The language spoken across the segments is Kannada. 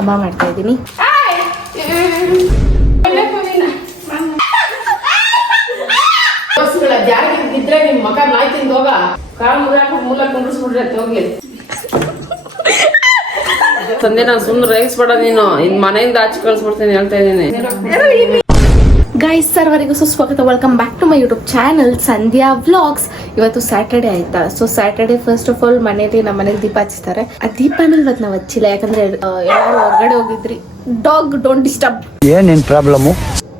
ಹಬ್ಬ ಮಾಡ್ತಾ ಇದ್ದೀನಿ. ನಿಮ್ ಮಕ ನಾಯಿ ತಿಂದು ಹೋಗ. ಕಾಲ್ ಮುರಿಯಾಕ ಮೂಲ ಕುಂಡ್ರಿಸ್ಬಿಡ್ರೆ ಹೋಗ್ಲಿ. ತಂದೆ ನಾನು ಸುಮ್ಮನೆ ರೇಗಿಸ್ಬೇಡ ನೀನು. ಇನ್ ಮನೆಯಿಂದ ಆಚೆ ಕಳ್ಸ್ಬಿಡ್ತೀನಿ ಹೇಳ್ತಾ ಇದೀನಿ ಗೈಸ್ ಸರ್ವರಿಗೂ ಸುಸ್ವಾಗತ. Welcome back to my YouTube channel Sandhya vlogs ಇವತ್ತು ಸ್ಯಾಟರ್ಡೆ ಆಯ್ತಾ? So Saturday first of all ಮನೇಲಿ ನಮ್ಮ ಮನೇಲಿ ದೀಪ ಹಚ್ತಾರೆ ಆ ದೀಪನ ಇವತ್ತು ನಾವು ಹಚ್ಚಿಲ್ಲ. ಯಾಕಂದ್ರೆ ಎಲ್ಲರೂ ಹೊರಗಡೆ ಹೋಗಿದ್ರಿ. ಡಾಗ್ ಡೋಂಟ್ ಡಿಸ್ಟರ್ಬ್ ಏನೇನ್ ಪ್ರಾಬ್ಲಮ್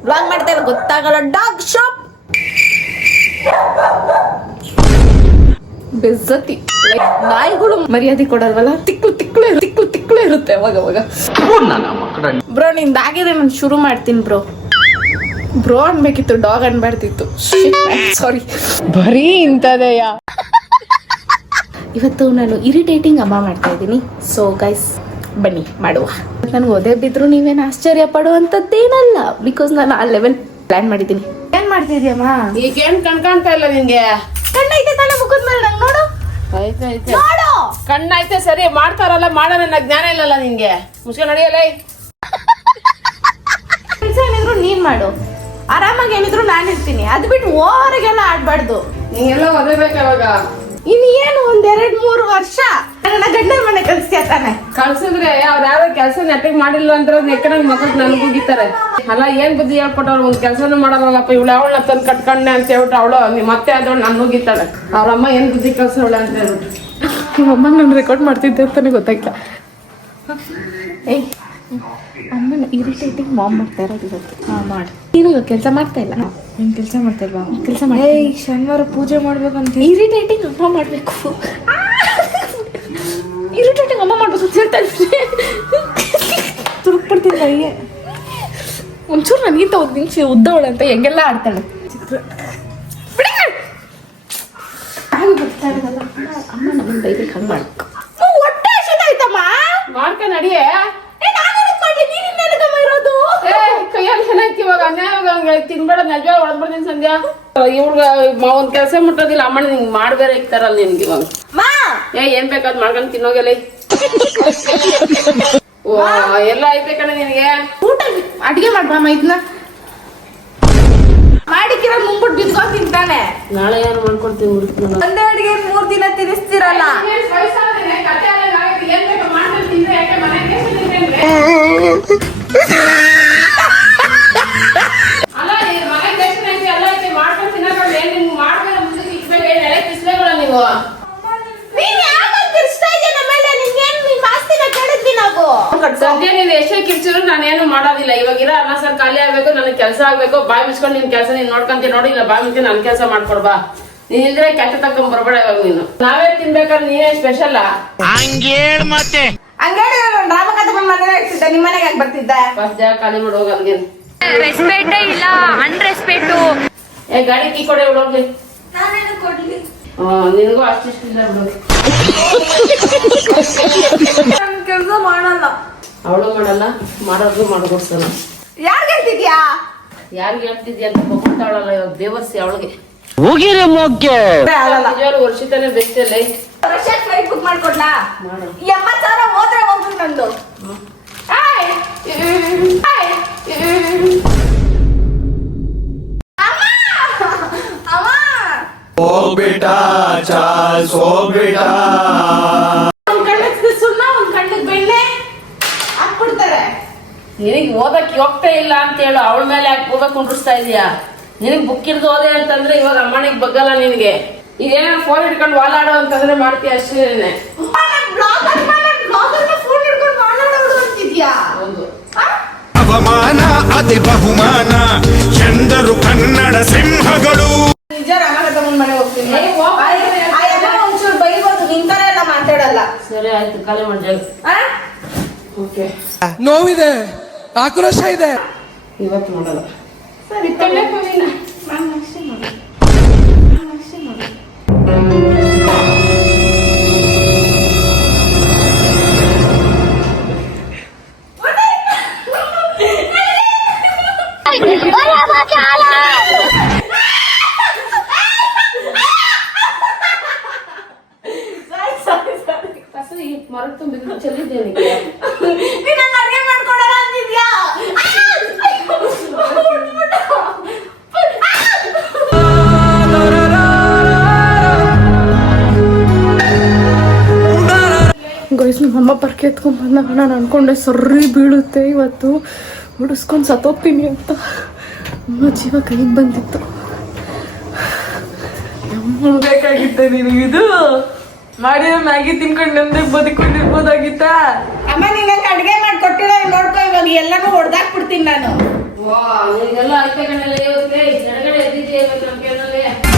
ವ್ಲಾಗ್ ಮಾಡ್ತಾ ಇಲ್ಲ ಗೊತ್ತಾಗಲ್ಲ. Dog shop ಬೆಜ್ಜತಿ. ಲೈಕ್ ನಾಯಿಗಳು ಮರ್ಯಾದೆ ಕೊಡಲ್ವಲ್ಲ? ತಿಕ್ಕು ತಿಕ್ಲು ತಿಕ್ಕು ತಿಕ್ಲು ತಿಕ್ಲು ಇರುತ್ತೆ ಅವಾಗ ಅವಾಗ. ಬ್ರೋ ನಿಂದಾಗಿದೆ ನಾನು ಶುರು ಮಾಡ್ತೀನಿ ಬ್ರೋ ಬ್ರೋ ಅನ್ಬೇಕಿತ್ತು ಡಾಗ್ ಅನ್ಬಾರ್ದಿತ್ತು. ಸಾರಿ ಬರೀ ಇಂಥದಯ? ಇವತ್ತು ನಾನು ಇರಿಟೇಟಿಂಗ್ ಅಮ್ಮ ಮಾಡ್ತಾ ಇದ್ದೀನಿ. ಸೊ ಗೈಸ್ ಬನ್ನಿ ಮಾಡುವ. ನನಗೆ ಒದೆ ಬಿದ್ರು ನೀವೇನು ಆಶ್ಚರ್ಯ ಪಡುವಂಥದ್ದೇನಲ್ಲ ಬಿಕಾಸ್ ನಾನು ಆ ಲೆವೆಲ್ ಪ್ಲಾನ್ ಮಾಡಿದ್ದೀನಿ. ಏನ್ ಮಾಡ್ತಿದ್ಯಮ್ಮ? ಈಗ ಏನ್ ಕಣ್ಕಾಣ್ತ ಇಲ್ಲ ನಿಂಗೆ? ಕಣ್ಣೈತೆ ತಾನೆ ಮುಖದ ಮೇಲೆ ನಂಗೆ ನೋಡು. ಐತೆ ಐತೆ ನೋಡು. ಕಣ್ಣೈತೆ ಸರಿ ಮಾಡ್ತಾರಲ್ಲ ಮಾಡೋ ನನ್ನ ಜ್ಞಾನ ಇಲ್ಲಲ್ಲ ನಿಂಗೆ. ಮುಚ್ಕೊಂಡು ನಡೆಯಲೇ? ಕೆಲಸ ಏನಿದ್ರು ನೀನ್ ಮಾಡು. ಆರಾಮಾಗಿ ಏನಿದ್ರು ನಾನು ಇರ್ತೀನಿ. ಅದು ಬಿಟ್ಟು ಓವರ್ಗೆಲ್ಲ ಆಡ್ಬಾರ್ದು. ನಿಂಗೆಲ್ಲ ಓದಬೇಕು ಯಾವಾಗ? ಇನ್ ಏನು ಒಂದ್ ಎರಡ್ ಮೂರು ವರ್ಷ ನನ್ನ ಗಂಡನ ಮನೆ ಕಳಿಸ್ತೀಯ ತಾನೆ? ಕಳ್ಸಿದ್ರೆ ಅವ್ರ ಯಾರೋ ಕೆಲಸ ನೆಟ್ಟಿಗೆ ಮಾಡಿಲ್ಲ ಅಂದ್ರೆ ನೆಕ್ಕನಂಗ್ ಮಕ್ಕಳು ನನ್ಗೆ ಹೋಗಿತಾರೆ ಅಲ್ಲ ಏನ್ ಬುದ್ಧಿ ಹೇಳ್ಕೊಟ್ಟವ್ರು ಒಂದ್ ಕೆಲಸನೂ ಮಾಡಲ್ಲಪ್ಪ ಇವಳು ಅವಳ ತಂದು ಕಟ್ಕೊಂಡೆ ಅಂತ ಹೇಳ್ಬಿಟ್ಟು ಅವಳು ಮತ್ತೆ ಆದವಳು ನನ್ ಹೋಗಿತ್ತಾಳೆ ಅವ್ರಮ್ಮ ಏನ್ ಬುದ್ಧಿ ಕಳ್ಸವಳೆ ಅಂತ ಹೇಳ್ಬಿಟ್ಟು ನಿಮ್ಮಮ್ಮ ನಾನು ರೆಕಾರ್ಡ್ ಮಾಡ್ತಿದ್ದೆ ಅಂತಾನೆ ಗೊತ್ತಾಯ್ತಾ ಏಯ್ ಅಮ್ಮನ ಇರಿಟೇಟಿಂಗ್ ಮಾಮ್ ಮಾಡ್ತಾ ಇರೋದು ಇವತ್ತು. ಹಾಂ ಮಾಡಿ. ನೀನು ಕೆಲಸ ಮಾಡ್ತಾ ಇಲ್ಲ? ನೀನು ಕೆಲಸ ಮಾಡ್ತಿಲ್ವಾ ಕೆಲಸ ಮಾಡಿ ಏಯ್ ಶನಿವಾರ ಪೂಜೆ ಮಾಡ್ಬೇಕಂತ ಇರಿಟೇಟಿಂಗ್ ಅಮ್ಮ ಮಾಡಬೇಕು. ಇರಿಟೇಟಿಂಗ್ ಅಮ್ಮ ಮಾಡ್ಬೇಕು ಅಂತ ಹೇಳ್ತಾ ಇದ್ದೀನಿ. ತುರುಕ್ಬಿಡ್ತೀನಿ ಕೈಗೆ. ಒಂಚೂರು ನನಗಿಂತ ಒಂದು ನಿಮಿಷ ಉದ್ದವಳೆ ಅಂತ ಹೆಂಗೆಲ್ಲ ಆಡ್ತಾಳೆ. ಚಿತ್ರ. ಬರ್ತಾ ಇರೋದಲ್ಲ, ಅಮ್ಮ ನಮ್ಮನ್ನ ಬೈಬೇಕು ಹಂಗೆ ಮಾಡ್ಬೇಕು. ಹೊಟ್ಟೆ ಆಯ್ತಮ್ಮ ಮಾಡ್ಕ ನಡಿಯೇ ಏ, ನಾನ್ ಏನಕ್ ಮಾಡ್ಲಿ? ನೀನ್ ಇನ್ನೆನಕಮ್ಮ ಇರೋದು? ಏ ಕೈಯಲ್ಲಿ ಏನಾಯ್ತು ಇವಾಗ ಅನ್ಯಾಯ ತಿನ್ಬೇಡ ನಜ ಹೊಡೆದ್ಬಿಡ್ತೀನಿ ಸಂಧ್ಯಾ. ಇವ್ಗ ಒಂದ್ ಕೆಲಸ ಮುಟ್ಟೋದಿಲ್ಲ ಅಮ್ಮನ ನಿಂಗೆ ಮಾಡ್ಬೇರೆ ಇಕ್ತಾರಲ್ಲ ನಿನ್ಗೆ ಇವಾಗ. ಏ ಏನ್ ಬೇಕಾದ್ ಮಾಡ್ಕೊಂಡು ತಿನ್ನೋಗೆಲ್ಲ ಓ ಎಲ್ಲ ಐತೆ ಕಣೆ ನಿನಗೆ. ಊಟ ಅಡಿಗೆ ಮಾಡ್ಬಾಮ ಇದನ್ನ ಮಾಡಿಕ್ಕಿರೋ ಮುಂಬಿಟ್ಟು ಬಿದ್ಕೊ ತಿಂತಾನೆ. ನಾಳೆ ಏನು ಮಾಡ್ಕೊಡ್ತೀನಿ ಹುಡುಕ್ ನಾನು ಒಂದೇ ಅಡಿಗೆ ಮೂರ್ ದಿನ ತಿನ್ನಿಸ್ತಿರಲ್ಲ. ಅಲ್ಲ ಈ ಮನೆ ಕೆಲ್ಸ ಐತಿ, ಎಲ್ಲ ಐತಿ, ಮಾಡ್ಕೊಂಡ್ ತಿನ್ನೋದ್ರಲ್ಲಿ ಏನ್ ನಿಮ್ಗ್ ಮಾಡ್ಬೇಡ, ಮುಂದಕ್ಕೆ ಇಕ್ಬೇಕು, ಏನ್ ಎಳೆ ಕಿಸ್ಲೇಬೇಡ ನೀವು ನೀನ್ ಯಾವಾಗ ತಿರ್ಸ್ತಾ ಇದೀಯ ನಮ್ಮೇಲೆ? ನಿನ್ಗೇನ್ ನಿಮ್ ಆಸ್ತಿನ ಕೇಳಿದ್ವಿ ನಾವು ಸದ್ಯ ನೀನ್ ಎಷ್ಟೇ ಕಿರ್ಚಿದ್ರು ನಾನು ಏನು ಮಾಡೋದಿಲ್ಲ ಇವಾಗ ಇರೋ ಅನ್ನ ಸಾರ್ ಖಾಲಿ ಆಗ್ಬೇಕು ನನಗೆ ಕೆಲಸ ಆಗ್ಬೇಕು ಬಾಯಿ ಮುಚ್ಕೊಂಡು ನಿನ್ ಕೆಲಸ ನೀನ್ ನೋಡ್ಕೊಂತೀನಿ ನೋಡಿ ಇಲ್ಲ ನನ್ ಕೆಲಸ ಮಾಡ್ಕೊಡ್ಬಾ ನೀನ್ ಇದ್ರೆ ಕೆಟ್ಟ ತಕೊಂಡ್ ಬರ್ಬೇಡ ಇವಾಗ ನೀನು. ನಾವೇ ತಿನ್ಬೇಕಾದ್ರೆ ನೀನೇ ಸ್ಪೆಷಲ್ ಹಂಗೇಳ್ ಮತ್ತೆ. ಮನೆ ಇರ್ತಿದ್ದ ಮನೆಗೆ ಯಾಕೆ ಬರ್ತಿದ್ದ? ಫಸ್ಟ್ ಜಾಗ ಖಾಲಿ ಮಾಡಿ ರೆಸ್ಪೆಕ್ಟೇ ಇಲ್ಲ ಅನ್ರೆಸ್ಪೆಕ್ಟು ಏ ಗಾಡಿ ಕೀ ಕೊಡೆ ಬಿಡೋಗ್ಲಿ ನಾನೇನು ಕೊಡ್ಲಿ? ಹಾ ನಿನಗೂ ಬಿಡು. ನನ್ ಮಾಡಲ್ಲ. ಅವಳು ಮಾಡಲ್ಲ ಮಾಡೋದು ಮಾಡ್ಕೊಡ್ತಾನ. ಯಾರ್ಗೆ ಹೇಳ್ತಿದ್ಯಾ? ಯಾರಿಗೆ ಹೇಳ್ತಿದ್ಯಾ ಅಂತ ಹೋಗ್ತಾಳಲ್ಲ ಇವಾಗ ದೇವಸ್ಥೆ ಅವಳಿಗೆ ಹೋಗಿರಿ ರಷ್ಯಾಕ್ ಫ್ಲೈಟ್ ಬುಕ್ ಮಾಡ್ಕೊಡ್ಲಾ ಮಾಡು ಸಾವಿರ ಹೋದ್ರೆ ಹೋಗ್ಬಿಟ್ಟು ನಂದು ಆಯ್. ಆಯ್. ಅಮ್ಮ! ಅಮ್ಮ! ಹೋಗ್ಬಿಟ ಚಾಲ್ಸ್ ಹೋಗ್ಬಿಟ ಒಂದ್ ಕಣ್ಣಿಗೆ ಸುಣ್ಣ ಒಂದ್ ಕಣ್ಣಿಗೆ ಬೆಣ್ಣೆ ಹಾಕ್ಬಿಡ್ತಾರೆ ನಿನಗೆ ಓದಕ್ ಹೋಗ್ತಾ ಇಲ್ಲ ಅಂತ ಹೇಳು ಅವಳ ಮೇಲೆ ಯಾಕೆ ಓದಕ್ ಕುಂಡ್ರಿಸ್ತಾ ಇದೀಯಾ? ನಿನಗೆ ಬುಕ್ ಹಿಡ್ದು ಓದೆ ಅಂತಂದ್ರೆ ಇವಾಗ ಅಮ್ಮನಿಗೆ ಬಗ್ಗಲ್ಲ ನಿನಗೆ. ಇದೇನೋ ಫೋನ್ ಹಿಡ್ಕೊಂಡು ವಾಲಾಡೋ ಅಂತಂದ್ರೆ ಮಾಡ್ತೀಯ ಅಷ್ಟೇನೆ? ಅವಮಾನ ಅತಿ ಬಹುಮಾನ ಎಂದರು ಕನ್ನಡ ಸಿಂಹಗಳು. ನಿಜ ರಾಮಕಥ ಮನೆ ಹೋಗ್ತೀನಿ. ಒಂಚೂರು ಬೈಬೋದು ನಿಂತಾನೆ ಎಲ್ಲ ಮಾತಾಡಲ್ಲ. ಸರಿ ಆಯ್ತು ಕಲೆ ಮಾಡಿ ಓಕೆ ನೋವಿದೆ. ಆಕ್ರೋಶ ಇದೆ ಇವತ್ತು ಮಾಡಲ್ಲ ಸರಿ ತಗೊಳ್ಳಿ ನೀನು. ಗೈಸ್ ನಿಮ್ಮ ಅಮ್ಮ ಪರ್ಕೆ ಎತ್ಕೊಂಡ್ ಬಂದಾಗ ನಾನು ಅನ್ಕೊಂಡೆ ಸರ್ರಿ ಬೀಳುತ್ತೆ ಇವತ್ತು. ಬಿಡಿಸ್ಕೊಂಡು ಸತ್ತೋಗ್ತೀನಿ ಅಂತ. ಅಮ್ಮ ಜೀವ ಕೈಗೆ ಬಂದಿತ್ತು. ಬೇಕಾಗಿತ್ತ ನಿನಗಿದು ಮಾಡಿದ ಮ್ಯಾಗಿ ತಿನ್ಕೊಂಡು ನೆಮ್ಮದಿ ಬದುಕೊಂಡಿರ್ಬೋದಾಗಿತ್ತ ಅಮ್ಮ ನಿನಗೆ ಅಡುಗೆ ಮಾಡ್ಕೊಟ್ಟಿರೋ ನೋಡ್ಕೊ ಇವಾಗ ಎಲ್ಲನೂ ಹೊಡೆದಾಕ್ಬಿಡ್ತೀನಿ ನಾನು. ವಾ ಈಗೆಲ್ಲ ಆಯ್ತಾ ಕಣ್ಣಲ್ಲೇ ಎಡಗಡೆ ಎದ್ದಿದ್ದೆ ಇವತ್ತು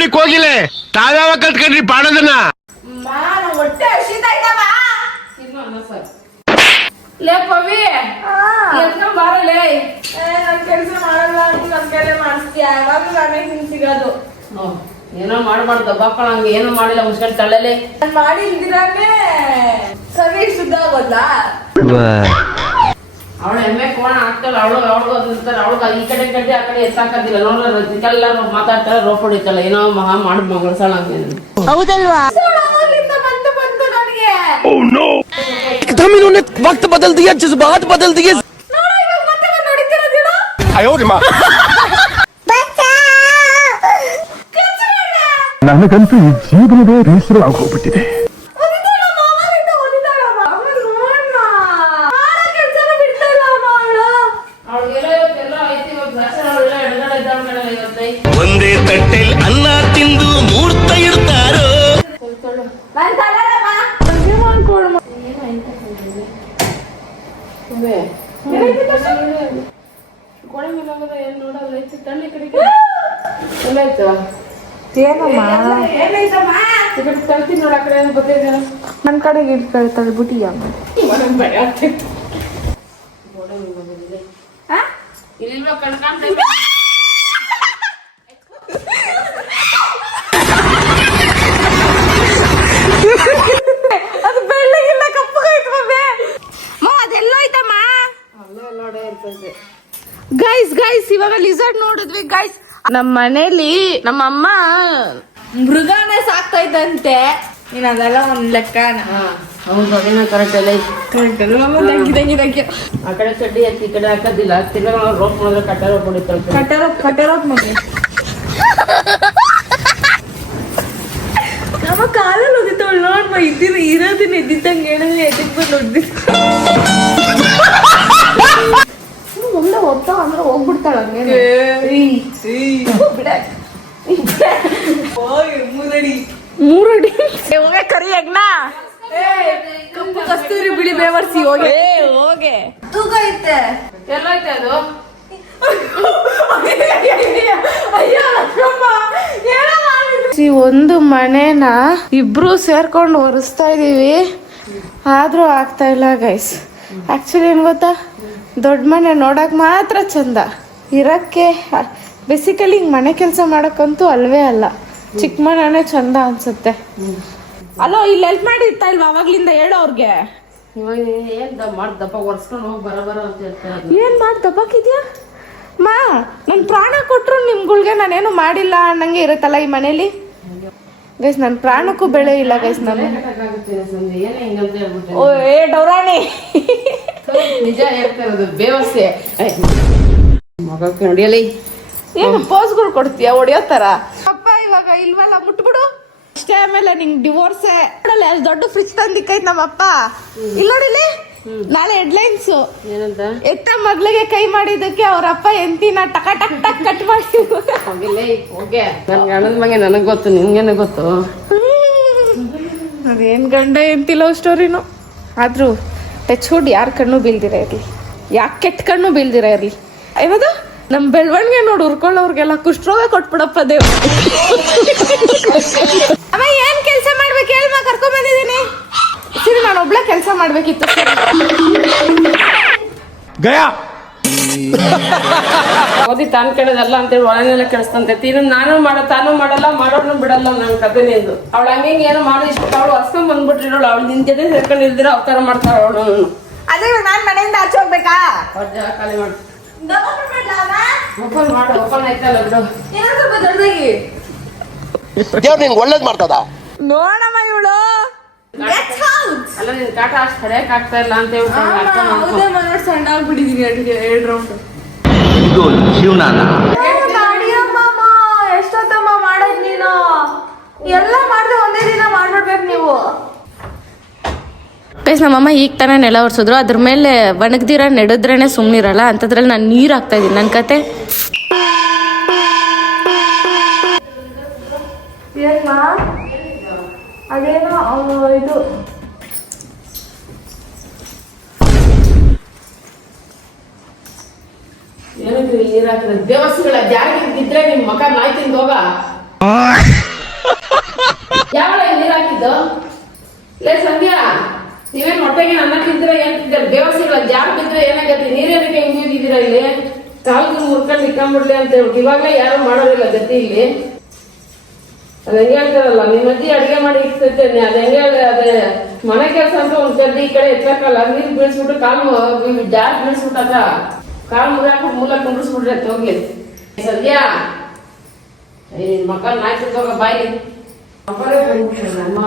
ಅರವಳಿಕ್ ಹೋಗಿಲ್ಲ. ತಾವ್ಯಾವ ಕಲ್ತ್ಕೊಂಡ್ರಿ ಪಾಡೋದನ್ನ? ನಾನು. ಲೇ ಪವಿ ಬಾರಲೇ ನನ್ ಕೆಲಸ ಮಾಡಲ್ಲ ಅಂತ ನನ್ ಕೈಲೇ ಮಾಡಿಸ್ತೀಯ? ಯಾವಾಗ ನಾನೇ ಹಿಂಗ್ ಸಿಗೋದು. ಹ್ಮ್. ಏನೋ ಮಾಡಬಾರ್ದು ಬಾಪಳ ಹಂಗೆ ಏನೋ ಮಾಡಿಲ್ಲ ಮುಸ್ಕೊಂಡು ತಳ್ಳಲೆ ಮಾಡಿ ಮಾಡಿಲ್ದಿರಾನೇ ಸರಿ ಶುದ್ಧ ಆಗೋದ್ಲ ಅವಳ ಎಮ್ಮೆ ಕೋಣ ಆಗ್ತಾಳ ಅವಳು ಅವಳು ಅಂತಾರೆ ಅವಳು ಈ ಕಡೆ ಕಡ್ಡಿ ಆ ಕಡೆ ಎತ್ತಾಕದಿಲ್ಲ ನೋಡ್ರ ಇದಕ್ಕೆಲ್ಲ ಮಾತಾಡ್ತಾಳೆ ರೋಪ್ ಹೊಡಿತಾಳೆ ಏನೋ ಮಹಾ ಮಾಡಿ ಮಗಳಸಾಳ ಹಂಗೆ ಬಂತು ಬಂತು ನನಗೆ एकदम इन्होंने वक्त बदल दिया जज्बात बदल दिए ನೋಡು ಇವಾಗ ಮತ್ತೆ ಬಂದು ಹೊಡಿತಿರೋದಿಲ್ಲ ಕೆಲ್ಸ ಮಾಡ್ದೆ. ನನಗಂತೂ ಈ ಜೀವನವೇ ಬೇಸರವಾಗಿ ಹೋಗ್ಬಿಟ್ಟಿದೆ ಒಂದೇ ತಟ್ಟೆಲ್ ಅನ್ನ ತಿಂದು ಮೂರ್ತ ಇರ್ತಾರೋ ನನ್ ಕಡೆಗೆ ಇಟ್ಕೊಳ್ತಾಳೆ ಮೇಲೆ ಇಲ್ಲಿಲ್ವಾ ಕಣ್ಕಾಂತ ಅದು ಬೆಳ್ಳಗಿಲ್ಲ ಕಪ್ಪಗಾಯ್ತು ಮಮ್ಮಿ. ಅಮ್ಮ, ಅದೆಲ್ಲೋಯ್ತಮ್ಮ ಗೈಸ್ ಗೈಸ್ ಇವಾಗ ಲಿಸರ್ಟ್ ನೋಡಿದ್ವಿ ಗೈಸ್ ನಮ್ಮ ಮನೇಲಿ ನಮ್ಮ ಅಮ್ಮ ಮೃಗನೇ ಸಾಕ್ತೈತಂತೆ ನೀನ್ ಅದೆಲ್ಲ ಒಂದ್ ಲೆಕ್ಕನ. ಹೌದು ಅದೇನೋ ಕರೆಕ್ಟ್ ಎಲ್ಲ ಐತಿ. ಆ ಕಡೆ ಚಡ್ಡಿ ಐತಿ ಈ ಕಡೆ ಹಾಕೋದಿಲ್ಲ. ತಿರ್ಗಾ ನಾವು ರೋಪ್ ಮಾಡಿದ್ರೆ ಕಟ್ಟ ರೋಪ್ ಹೊಡಿತಾಳೆ ಕಟ್ಟೆರೋ ಕಟ್ಟೆರೋಕ್ ಮಮ್ಮಿ ನಮ್ಮ ಕಾಲಲ್ಲಿ ಹೋಗಿತ್ತವಳು ನೋಡ್ಮ ಇದ್ದಿನ ಇರೋದನ್ನ ಇದ್ದಿದ್ದಂಗೆ ಹೇಳಿದ್ರೆ ಎದಕ್ಕೆ ಬಂದು ಹೊಡ್ದಿತ್ತು ಇಬ್ರು ಸೇರ್ಕೊಂಡು ಒರೆಸ್ತಾ ಇದೀವಿ. ಆದ್ರೂ ಆಗ್ತಾ ಇಲ್ಲ ಗೈಸ್ ಆಕ್ಚುಲಿ ಏನು ಗೊತ್ತಾ? ದೊಡ್ಡ ಮನೆ ನೋಡೋಕೆ ಮಾತ್ರ ಚಂದ. ಇರಕ್ಕೆ ಬೇಸಿಕಲಿ ಹಿಂಗೆ ಮನೆ ಕೆಲಸ ಮಾಡೋಕ್ಕಂತೂ ಅಲ್ವೇ ಅಲ್ಲ. ಚಿಕ್ಕ ಮನೆನೇ ಚಂದ ಅನ್ಸುತ್ತೆ. ಅಲೋ ಇಲ್ಲಿ ಎಲ್ಪ್ ಮಾಡಿರ್ತಾ ಇಲ್ವಾ? ಅವಾಗ್ಲಿಂದ ಹೇಳೋ ಅವ್ರಿಗೆ. ಏನ್ ಮಾಡ್ ದಬ್ಬಾಕಿದ್ಯಾ ಮಾ ನನ್ ಪ್ರಾಣ ಕೊಟ್ರು ನಿಮ್ಗಳ್ಗೆ ನಾನೇನು ಮಾಡಿಲ್ಲ ಅನ್ನಂಗೆ ಇರುತ್ತಲ್ಲ ಈ ಮನೇಲಿ? ಗೈಸ್ ನನ್ನ ಪ್ರಾಣಕ್ಕೂ ಬೆಳೆ ಇಲ್ಲ ಗೈಸ್ ನಾನು ಓ ಏ ಡೌರಾಣಿ. ನಿಜ ಏನು ಪೋಸ್ಗಳು ಕೊಡ್ತೀಯ? ಹೊಡಿಯೋ ತರ. ಅಪ್ಪ ಇವಾಗ ಇಲ್ವಲ್ಲ ಮುಟ್ಬಿಡು. ಅಷ್ಟೇ ಆಮೇಲೆ ನಿಂಗೆ ಡಿವೋರ್ಸೇ ನೋಡಲ್ಲ ಅಷ್ಟ್ ದೊಡ್ಡ ಫ್ರಿಜ್ ತಂದಿಕ್ಕೈತ್ ನಮ್ಮಪ್ಪ. ಇಲ್ಲ ನೋಡಿಲಿ ನಾಳೆ ಹೆಡ್ಲೈನ್ಸ್ ಎತ್ತ ಮಗಳಿಗೆ ಕೈ ಮಾಡಿದಕ್ಕೆ ಅವ್ರ ಅಪ್ಪ ಎಂತಿನ ಟಕ ಟಕ್ ಟಕ್ ಕಟ್ ಮಾಡಿ ನನ್ ಗಂಡನ ಮಗ ನನಗ್ ಗೊತ್ತು ನಿನ್ಗೇನೆ ಗೊತ್ತು? ಅದೇನ್ ಗಂಡ ಎಂತಿ ಲವ್ ಸ್ಟೋರಿನು ಆದ್ರೂ ಟಚ್ ಹುಡ್ ಯಾರ ಕಣ್ಣು ಬೀಳ್ದಿರ ಇರ್ಲಿ. ಯಾಕೆ ಕೆಟ್ಟ ಕಣ್ಣು ಬೀಳ್ದಿರ ಇರ್ಲಿ. ಏನದು? ನಮ್ ಬೆಳವಣಿಗೆ ನೋಡಿ ಉರ್ಕೊಳ್ಳೋರ್ಗೆಲ್ಲ ಕುಷ್ಟ್ರೋಗ ಕೊಟ್ಬಿಡಪ್ಪ ದೇವ್ ಅಮ್ಮ ಏನ್ ಕೆಲಸ ಮಾಡ್ಬೇಕು? ಹೇಳ್ಮ ಕರ್ಕೊಂಡ್ ಬಂದಿದ್ದೀನಿ. ಸರಿ ನಾನು ಒಬ್ಳೆ ಕೆಲಸ ಮಾಡ್ಬೇಕಿತ್ತು. ಗಯಾ! ಓದಿ ತಾನು ಕೇಳೋದಲ್ಲ ಅಂತೇಳಿ ಒಳನೆಲ್ಲ ಕೇಳಿಸ್ತಂತೆ ತೀನು ನಾನು ಮಾಡ ತಾನು ಮಾಡಲ್ಲ ಮಾಡೋನು ಬಿಡಲ್ಲ ನನ್ನ ಕತೆ ನಿಂದು. ಅವಳು ಹಂಗೆ ಏನು ಮಾಡೋ ಇಷ್ಟ ಅವಳು ಹೊಸ್ಕೊಂಡ್ ಬಂದ್ಬಿಟ್ಟಿರೋಳು. ಅವಳು ನಿನ್ ಜೊತೆ ಸೇರ್ಕೊಂಡು ಇಲ್ದಿರ ಅವತಾರ ಮಾಡ್ತಾಳ ಅವಳು ಅದೇ ಇವಾಗ ನಾನ್ ಮನೆಯಿಂದ ಆಚೆ ಹೋಗ್ಬೇಕಾ? ಖಾಲಿ ಮಾಡು? ಓಪನ್ ಮಾಡು ಓಪನ್ ಆಯ್ತಲ್ಲ ಬಿಡು. ಏನೋ ದೊಡ್ಡದಾಗಿ ದೇವ್ರು ನಿಂಗೆ ಒಳ್ಳೇದ್ ಮಾಡ್ತದ? ನೋಡಮ್ಮ ಇವಳು. ಅಲ್ಲ ನೀನ್ ಕಾಟ ಅಷ್ಟು ಹರಿಯಕ್ ಆಗ್ತಾ ಇಲ್ಲ ಅಂತ ಹೇಳ್ಬಿಟ್ಟು ಅವ್ನು ಅರ್ಥ ಮಾಡ್ಕೊ. ಹೌದೇ ಮನೋಡ್ ಸಣ್ಣ ಆಗ್ಬಿಟ್ಟಿದೀನಿ ಅಡಿಗೆ ಎರಡು ರೌಂಡ್ ಇದು ಜೀವನಾನ ಅಮ್ಮ ಎಷ್ಟೊತ್ತಮ್ಮ ಮಾಡೋದ್ ನೀನು? ಎಲ್ಲ ಮಾಡ್ದೆ ಒಂದೇ ದಿನ ಮಾಡ್ಬಿಡ್ಬೇಕು ನೀವು. ಗೈಸ್ ನಮ್ಮಮ್ಮ ಈಗ ತಾನೇ ನೆಲ ಒರೆಸಿದ್ರು. ಅದ್ರ ಮೇಲೆ ಒಣಗ್ದಿರ ನೆಡದ್ರೇನೆ ಸುಮ್ಮನಿರಲ್ಲ ಅಂತದ್ರಲ್ಲಿ ನಾನು ನೀರು ಹಾಕ್ತಾ ಇದ್ದೀನಿ. ನನ್ನ ಕತೆ? ಏನ್ಮಾ? ಅದೇನೋ ಇದು. ಏನಕ್ಕೆ ನೀರ್ ಹಾಕಿದ್ರೆ ದೇವಸ್ಥಗಳ ಬಿದ್ರೆ ನಿಮ್ ಮಕ ನಾಯಿ ಹೋಗ. ಯಾವ ಹಾಕಿದ್ದು? ಲೇ ಸಂಧ್ಯಾ, ನೀವೇನ್ ಹೊಟ್ಟೆಗೆ ಅನ್ನ ತಿಂದ್ರೆ ಏನ್ ತಿಂದ್ರೆ ದೇವಸ್ಥಗಳ ಜಾರ್ ಬಿದ್ರೆ ಏನಾಗತ್ತೆ? ನೀರೇನಕ್ಕೆ ಹಿಂಗ್ ಇಲ್ಲಿ? ಕಾಲ್ಗೆ ಮುರ್ಕೊಂಡು ಇಕ್ಕೊಂಬಿಡ್ಲಿ ಅಂತ ಇವಾಗಲೇ ಯಾರು ಮಾಡೋರಿಲ್ಲ ಗತಿ ಇಲ್ಲಿ. ಅದ್ ಹೆಂಗ ಹೇಳ್ತಾರಲ್ಲ ನಿಮ್ಮ ಅಜ್ಜಿ ಅಡಿಗೆ ಮಾಡಿ ಇಕ್ತೈತೇನೆ ಅದ್ ಹೆಂಗೆ ಅದೇ ಮನೆ ಕೆಲಸ ಅಂತ ಒಂದ್ ಕಡ್ಡಿ ಈ ಕಡೆ ಎತ್ತಕ್ಕಲ್ಲ ನೀರ್ ಬೀಳ್ಸ್ಬಿಟ್ಟು ಕಾಲು ಜಾರ್ ಬೀಳ್ಸ್ಬಿಟ್ಟಾಗ ಕಾಲು ಮುಗಿಯಾಕ ಮೂಲ ಕುಂಡ್ರಿಸ್ಬಿಡ್ರಿ ಅಂತ ಹೋಗ್ಲಿ. ಸದ್ಯಾ? ಏ ಮಕ್ಕಳ ನಾಯ್ಕ ತಿಂದೋಗ ಬಾಯಿ. ನಮ್ಮ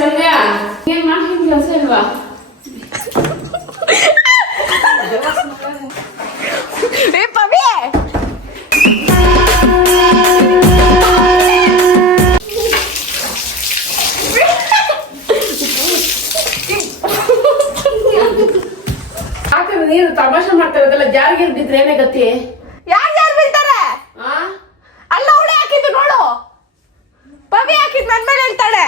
ಸಂಧ್ಯಾ ಏನ್ ಮಾಡ್ತೀನಿ ಕೆಲಸ ಇಲ್ವಾ? ತಮಾಷೆ ಮಾಡ್ತಾರೆ ಅದೆಲ್ಲ ಜಾರಿಗೆ ಬಿದ್ರೆ ಏನೇ ಗತಿ? ಯಾರು ಯಾರು ಬೀಳ್ತಾರೆ? ಆ? ಅಲ್ಲ ಅವಳೆ ಹಾಕಿದ್ದು ನೋಡು. ಪವಿ ಹಾಕಿದ್ ನನ್ ಮೇಲೆ ಹೇಳ್ತಾಳೆ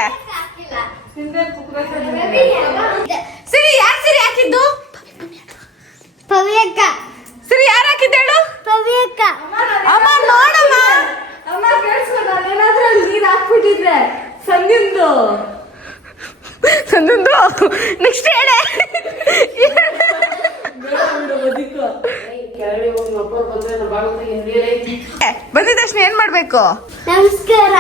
ಸಿರಿ ಯಾರು ಸಿರಿ ಹಾಕಿದ್ದು ಪವ್ಯಕ್ಕ ಸಿರಿ ಯಾರು ಹಾಕಿದ್ದು ಹೇಳು ಪವ್ಯಕ್ಕ ಅಮ್ಮ ನೋಡಮ್ಮ ಅಮ್ಮ ಕೇಳಿಸ್ಕೊ ನಾನೇನಾದ್ರೂ ಅಲ್ಲಿ ನೀರ್ ಹಾಕ್ಬಿಟ್ಟಿದ್ರೆ ಸಂದಿಂದು ನಂದೊಂದು ನೆಕ್ಸ್ಟ್ ಹೇಳೆ ಕೆಳಗಡೆ ಹೋಗಿ ಮಕ್ಕಳು ಬಂದ್ರೆ ನಮ್ಮ ಭಾಗವತಿಗೆ ನೀರ್ ಐತಿ ಬಂದಿದ ತಕ್ಷಣ ಏನ್ ಮಾಡ್ಬೇಕು. ನಮಸ್ಕಾರ.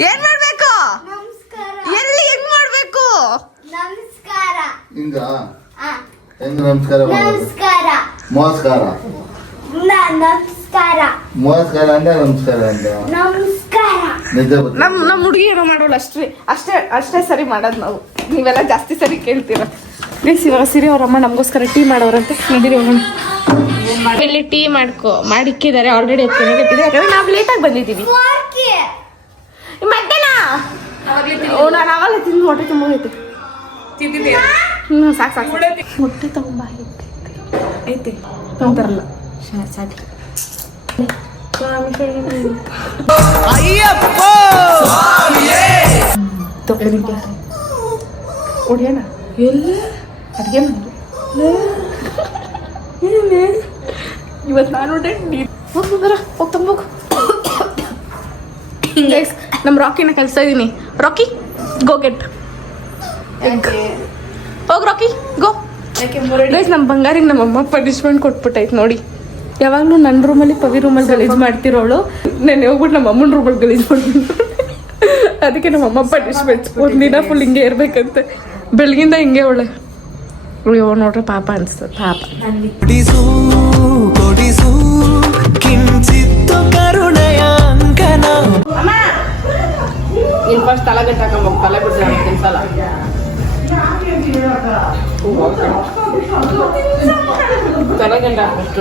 ಏನ್ ಮಾಡ್ಬೇಕು? ನಮಸ್ಕಾರ. ಎಲ್ಲಿ ಹೆಂಗ್ ಮಾಡ್ಬೇಕು? ನಮಸ್ಕಾರ. ಹಿಂಗ? ಹೆಂಗ್ ಹೆಂಗ ನಮಸ್ಕಾರ ನಮಸ್ಕಾರ. ಮೋಸ್ಕಾರ. ನ- ನಮಸ್ಕಾರ. ಮೋಸ್ಕಾರ ಅಂದ್ರೆ ನಮಸ್ಕಾರ ಅಂತ ನಮಸ್ಕಾರ. ನಿಜ? ನಮ್ ನಮ್ ಹುಡುಗಿ ಏನೋ ಮಾಡೋಳು ಅಷ್ಟೇ ಅಷ್ಟೇ ಅಷ್ಟೇ ಸರಿ ಮಾಡೋದು ನಾವು. ನೀವೆಲ್ಲ ಜಾಸ್ತಿ ಸರಿ ಕೇಳ್ತೀರ. ಪ್ಲೀಸ್ ಇವಾಗ ಸಿರಿ ಅವ್ರಮ್ಮ ನಮಗೋಸ್ಕರ ಟೀ ಮಾಡೋರಂತೆ. ನಡೀರಿ ಹೋಗೋಣ. ಇಲ್ಲಿ ಟೀ ಮಾಡ್ಕೊ ಮಾಡಿಕ್ಕಿದ್ದಾರೆ ಆಲ್ರೆಡಿ ಯಾಕಂದ್ರೆ ನಾವು ಲೇಟಾಗಿ ಬಂದಿದ್ದೀವಿ. ಮಧ್ಯಾಹ್ನ? ನಾನು ಅವಾಗ ತಿಂದು ಹೊಟ್ಟೆ ತುಂಬೋಗೈತೆ ಹ್ಞೂ ಸಾಕು ಸಾಕು ಹೊಟ್ಟೆ ತುಂಬ ಐತೆ. ಸಾಕು ಹೊಡಿಯೋಣ ಎಲ್ಲ? ಅಡುಗೆ ಮಾಡಿ ಇವತ್ತು ನಾನು ಹೊಟ್ಟೆ ಹೋಗು ಗೈಸ್ ನಮ್ಮ ರಾಕಿನ ಕಲಿಸ್ತಾ ಇದ್ದೀನಿ ರಾಕಿ ಗೋ ಗೆಟ್ ಹೋಗ್ ರಾಕಿ ಗೋ ಗೈಸ್ ನಮ್ಮ ಬಂಗಾರಿಗೆ ನಮ್ಮಮ್ಮ ಪನಿಷ್ಮೆಂಟ್ ಕೊಟ್ಬಿಟ್ಟೈತೆ ನೋಡಿ. ಯಾವಾಗಲೂ ನನ್ನ ರೂಮಲ್ಲಿ ಪವಿ ರೂಮಲ್ಲಿ ಗಲೀಜು ಮಾಡ್ತಿರೋಳು. ನೆನೆ ಹೋಗ್ಬಿಟ್ಟು ನಮ್ಮ ಅಮ್ಮನ ರೂಮಲ್ಲಿ ಗಲೀಜು ಮಾಡ್ಬಿಟ್ಟು ಅದಕ್ಕೆ ನಮ್ಮಮ್ಮ ಪನಿಷ್ಮೆಂಟ್ ಒಂದಿನ ಫುಲ್ ಹಿಂಗೆ ಇರ್ಬೇಕಂತೆ. ಬೆಳಗಿಂದ ಹಿಂಗೆ ಒಳ್ಳೆ రియో నోట పాప అనిస్తుంది పాప నేను ఫస్ట్ తలగట్టాక ఒక తల పెట్టాను తెలుసా తలగంట ఫస్ట్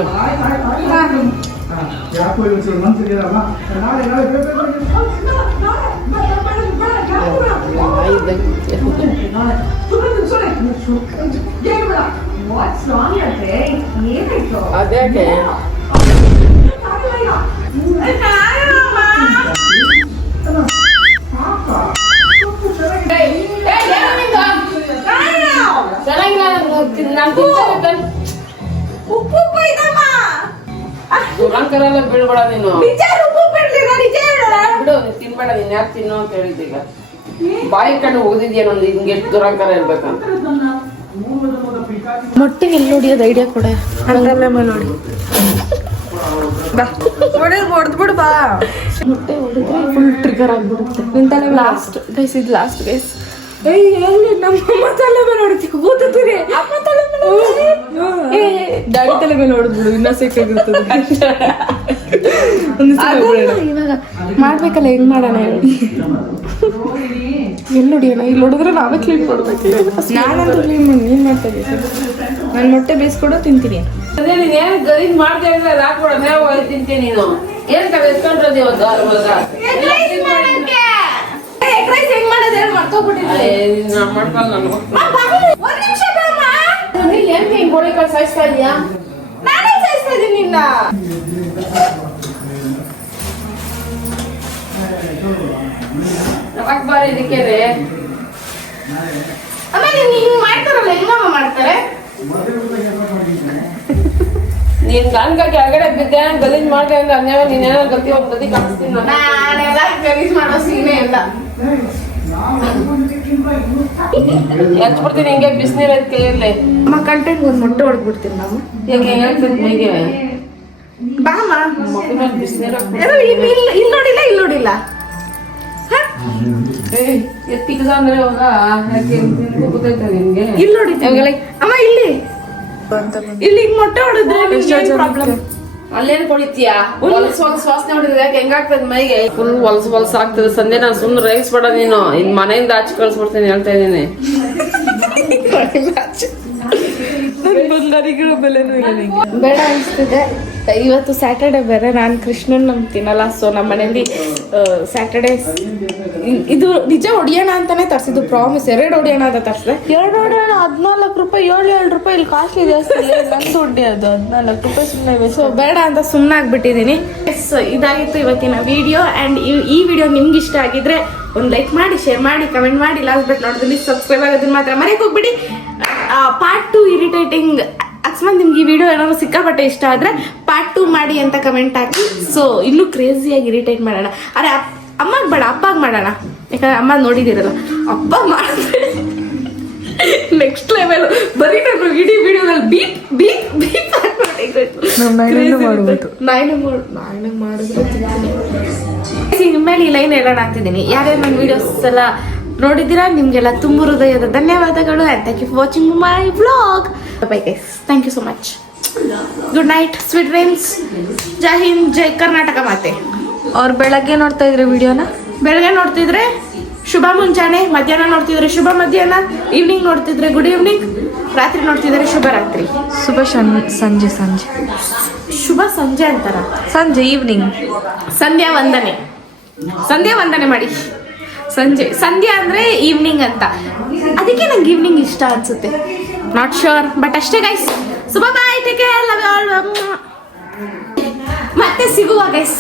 ఇద్దరు ತಿನ್ಸಲ್ಲ ತಲೆ ಗಂಟ ಫಸ್ಟ್ ಅದೇ ಉಪ್ಪು ಬೈದಮ್ಮ ದುರಂಕರ ಎಲ್ಲ ಬೀಳ್ಬೇಡ ನೀನು. ನಿಜ ಉಪ್ಪು ಬಿಡ್ಲಿಲ್ಲ ನಿಜ ಹೇಳಲ್ಲ ಬಿಡು ತಿನ್ಬೇಡ ನೀನ್ ಯಾಕೆ ತಿನ್ನು ಅಂತ ಹೇಳಿದ್ದೀಗ ಬಾಯಿ ಕಣ್ಣು ಹೋಗಿದ್ಯಾ ನಂದು ಹಿಂಗೆ ಎಷ್ಟು ದುರಂಕರ ಇರ್ಬೇಕಂತ. ಮೊಟ್ಟೆಗೆ ಎಲ್ಲಿ ಹೊಡಿಯೋದು ಐಡಿಯಾ ಕೊಡ? ಹಂಗಲ್ಲಮ್ಮ ನೋಡಿ. ಹೊಡೆದ್ಬಿಡು ಬಾ. ಮೊಟ್ಟೆ ಹೊಡೆದ್ರೆ ಫುಲ್ ಟ್ರಿಗರ್ ಆಗ್ಬಿಡುತ್ತೆ. ನಿಂತಲೆ ಲಾಸ್ಟ್ ಗೈಸ್ ಇದು ಲಾಸ್ಟ್ ಗೈಸ್ ಏಯ್ ಹೆಂಗೆ ನಮ್ಮ ತಲೆ ಮೇಲೆ ಹೊಡಿತೀವಿ ಕೂತಿದ್ದೀರಿ ಅಮ್ಮ ತಲೆ ಮೇಲೆ ಡ್ಯಾಡಿ ತಲೆ ಮೇಲೆ ಹೊಡೆದ್ಬಿಡು ಇನ್ನ ಸಿಕ್ಕಾಗಿರ್ತದೆ ಅದಲ್ಲ ಇವಾಗ ಮಾಡ್ಬೇಕಲ್ಲ ಹೆಂಗ್ ಮಾಡೋಣ ಹೇಳಿ? ಎಲ್ಲಿ ಹೊಡಿಯೋಣ ಇಲ್ಲಿ ಹೊಡೆದ್ರೆ ನಾವೇ ಕ್ಲೀನ್ ಮಾಡ್ಬೇಕಿಲ್ಲ ನಾನಂತೂ ಕ್ಲೀನ್ ಮಾಡಿ ನೀನು ಮಾಡ್ತಾ ಇದ್ದೀನಿ ನಾನು ಮೊಟ್ಟೆ ಬೇಯಿಸ್ಕೊಡೋ ತಿಂತೀನಿ. ಅದೇ ನೀನ್ ಏನ್ ಗಲೀಜ್ ಮಾಡ್ತಾ ಇದ್ರೆ ಅದು ಹಾಕ್ಬಿಡ ನಾವು ತಿಂತೀನಿ ನೀನು? ಏನ್ ಕಡೆ ಎತ್ಕೊಂಡ್ರದಿ ಇವತ್ತು? ಹೆಂಗ್ ಹಿಂಗ್ ಸಾಯಿಸ್ತಾ ಇದೀಯಾ? ನಾನೇ ಸಾಯಿಸ್ತಾ ಇದೀನಿ ನಿನ್ನ. ಯಾಕೆ ಬಾರಿ ಇದಕ್ಕೆ ರೀ ಅಮ್ಮ ನೀನು ಹಿಂಗ್ ಮಾಡ್ತಾರಲ್ಲ ಹೆಂಗಮ್ಮ ಮಾಡ್ತಾರೆ? ನೀನ್ ಗಂಗ ಕೆಳಗಡೆ ಬಿದ್ದೆ ಗಲೀಜ್ ಮಾಡ್ದೆ ಅಂದ್ರೆ ಅನ್ಯಾವ ನೀನೇನೋ ಗತಿ ಒಂದ್ ಬದಿ ಕಾಣಿಸ್ತೀನಿ ನಾನು. ನಾನೆಲ್ಲ ಗಲೀಜ್ ಮಾಡೋ ಸೀನೆ ಇಲ್ಲ. ಹಚ್ಬಿಡ್ತೀನಿ ಹಿಂಗೆ ಬಿಸಿನೀರು ಐತ್ ಕೈಯಲ್ಲಿ. ಅಮ್ಮ ಕಂಟೆಂಟ್ ಒಂದು ಮೊಟ್ಟೆ ಹೊಡ್ಬಿಡ್ತೀನಿ ನಾವು ಯಾಕೆ ಹೇಳ್ತೀನಿ ಮೈಗೆ ಬಾಮ ಬಿಸಿನೀರು ಇಲ್ಲಿ- ಇಲ್ಲಿ ನೋಡಿಲ್ಲ ಇಲ್ಲಿ ನೋಡಿಲ್ಲ. ಇಲ್ಲಿ ನೋಡಿ. ಅಮ್ಮ ಇಲ್ಲಿ. ಇಲ್ಲಿ ಹಿಂಗ್ ಮೊಟ್ಟೆ ಹೊಡೆದ್ರೆ ಪ್ರಾಬ್ಲಮ್ ಅಲ್ಲೇನ್ ಕೊಡಿತೀಯಾ ಹೊಲಸ್ ಹೊಲಸ್ ವಾಸನೆ ಹೊಡಿದ್ರೆ ಯಾಕೆ ಹೆಂಗಾಗ್ತದೆ ಮೈಗೆ? ಫುಲ್ ಹೊಲಸ್ ಹೊಲಸ್ ಆಗ್ತದೆ. ಸಂಜೆ ನಾನು ಸುಮ್ಮನೆ ರೇಗಿಸ್ಬೇಡ ನೀನು. ಇನ್ ಮನೆಯಿಂದ ಆಚೆ ಕಳ್ಸ್ಬಿಡ್ತೀನಿ ಹೇಳ್ತಾ ಇದ್ದೀನಿ. ಬೆಲೆ ಬೇಡ ಅನಿಸ್ತಿದೆ. ಇವತ್ತು ಸ್ಯಾಟರ್ಡೆ ಬೇರೆ ನಾನು ಕೃಷ್ಣನ್ ನಮ್ಗೆ ತಿನ್ನಲ್ಲ ಸೊ ನಮ್ಮ ಮನೇಲಿ ಸ್ಯಾಟರ್ಡೆ ಇದು ನಿಜ ಹೊಡಿಯೋಣ ಅಂತಾನೆ ತರಿಸಿದ್ದು ಪ್ರಾಮಿಸ್ ಎರಡು ಹೊಡಿಯೋಣ ಅಂತ ತರ್ಸಿದೆ. ಎರಡು ಹೊಡಿಯೋಣ ಹದಿನಾಲ್ಕು ರೂಪಾಯಿ ಏಳು ಏಳು ರೂಪಾಯಿ ಇಲ್ಲಿ ಕಾಸ್ಟ್ಲಿ ಜಾಸ್ತಿ ನನ್ನ ದುಡ್ಡು ಅದು ಹದಿನಾಲ್ಕು ರೂಪಾಯಿ ಸುಮ್ಮನೆ ಸೊ ಬೇಡ ಅಂತ ಸುಮ್ಮನೆ ಆಗ್ಬಿಟ್ಟಿದ್ದೀನಿ. ಎಸ್ ಇದಾಗಿತ್ತು ಇವತ್ತಿನ ವಿಡಿಯೋ ಆ್ಯಂಡ್ ಈ ವಿಡಿಯೋ ನಿಮ್ಗೆ ಇಷ್ಟ ಆಗಿದ್ರೆ ಒಂದು ಲೈಕ್ ಮಾಡಿ ಶೇರ್ ಮಾಡಿ ಕಮೆಂಟ್ ಮಾಡಿ. ಲಾಸ್ಟ್ ಬಟ್ ನೋಡಿದ್ರೆ ಸಬ್ಸ್ಕ್ರೈಬ್ ಆಗೋದನ್ನ ಮಾತ್ರ ಮನೆಗೆ ಹೋಗ್ಬಿಡಿ. ಪಾರ್ಟ್ ಟು ಇರಿಟೇಟಿಂಗ್ ಅಕಸ್ಮಾತ್ ನಿಮ್ಗೆ ಈ ವಿಡಿಯೋ ಏನಾದ್ರು ಸಿಕ್ಕಾಪಟ್ಟೆ ಇಷ್ಟ ಆದ್ರೆ ಪಾರ್ಟ್ ಟು ಮಾಡಿ ಅಂತ ಕಮೆಂಟ್ ಹಾಕಿ. ಸೊ ಇನ್ನೂ ಕ್ರೇಜಿಯಾಗಿ ಇರಿಟೇಟ್ ಮಾಡೋಣ. ಅರೆ ಅಮ್ಮಗೆ ಬೇಡ ಅಪ್ಪಾಗ ಮಾಡೋಣ. ಯಾಕಂದ್ರೆ ಅಮ್ಮ ನೋಡಿದಿರಲ್ಲ. ಅಪ್ಪ ಮಾಡಿದ್ರೆ ನೆಕ್ಸ್ಟ್ ಲೆವೆಲ್ ಬರೀ ನಾನು ಇಡೀ ವಿಡಿಯೋದಲ್ಲಿ ಬೀಪ್ ಬೀಪ್ ಬೀಪ್ ಇನ್ಮೇಲೆ ಈ ಲೈನ್ ಹೇಳೋಣ ಅಂತಿದ್ದೀನಿ. ಯಾರ್ಯಾರು ನನ್ನ ವಿಡಿಯೋಸ್ ಎಲ್ಲ ನೋಡಿದ್ದೀರಾ ನಿಮಗೆಲ್ಲ ತುಂಬ ಹೃದಯದ ಧನ್ಯವಾದಗಳು and thank you for watching my vlog bye guys thank you so much good night sweet dreams Jai Hind Jai Karnataka ಮಾತೆ ಅವ್ರು ಬೆಳಗ್ಗೆ ನೋಡ್ತಾ ಇದ್ರೆ ವಿಡಿಯೋನ ಬೆಳಗ್ಗೆ ನೋಡ್ತಿದ್ರೆ ಶುಭ ಮುಂಜಾನೆ ಮಧ್ಯಾಹ್ನ ನೋಡ್ತಿದ್ರೆ ಶುಭ ಮಧ್ಯಾಹ್ನ ಈವ್ನಿಂಗ್ ನೋಡ್ತಿದ್ರೆ ಗುಡ್ ಈವ್ನಿಂಗ್ ರಾತ್ರಿ ನೋಡ್ತಿದ್ರೆ ಶುಭ ರಾತ್ರಿ. ಶುಭ ಶನ್- ಸಂಜೆ ಸಂಜೆ. ಶುಭ ಸಂಜೆ ಅಂತಾರ? ಸಂಜೆ ಈವ್ನಿಂಗ್ ಸಂಧ್ಯಾ ವಂದನೆ. ಸಂಧ್ಯಾ ವಂದನೆ ಮಾಡಿ. ಸಂಜೆ ಸಂಧ್ಯಾ ಅಂದ್ರೆ ಈವ್ನಿಂಗ್ ಅಂತ. ಅದಕ್ಕೆ ನಂಗೆ ಈವ್ನಿಂಗ್ ಇಷ್ಟ ಅನ್ಸುತ್ತೆ. ನಾಟ್ ಶೋರ್ ಬಟ್ ಅಷ್ಟೇ guys ಸುಬ bye take care love all ಮತ್ತೆ ಸಿಗುವ ಗೈಸ್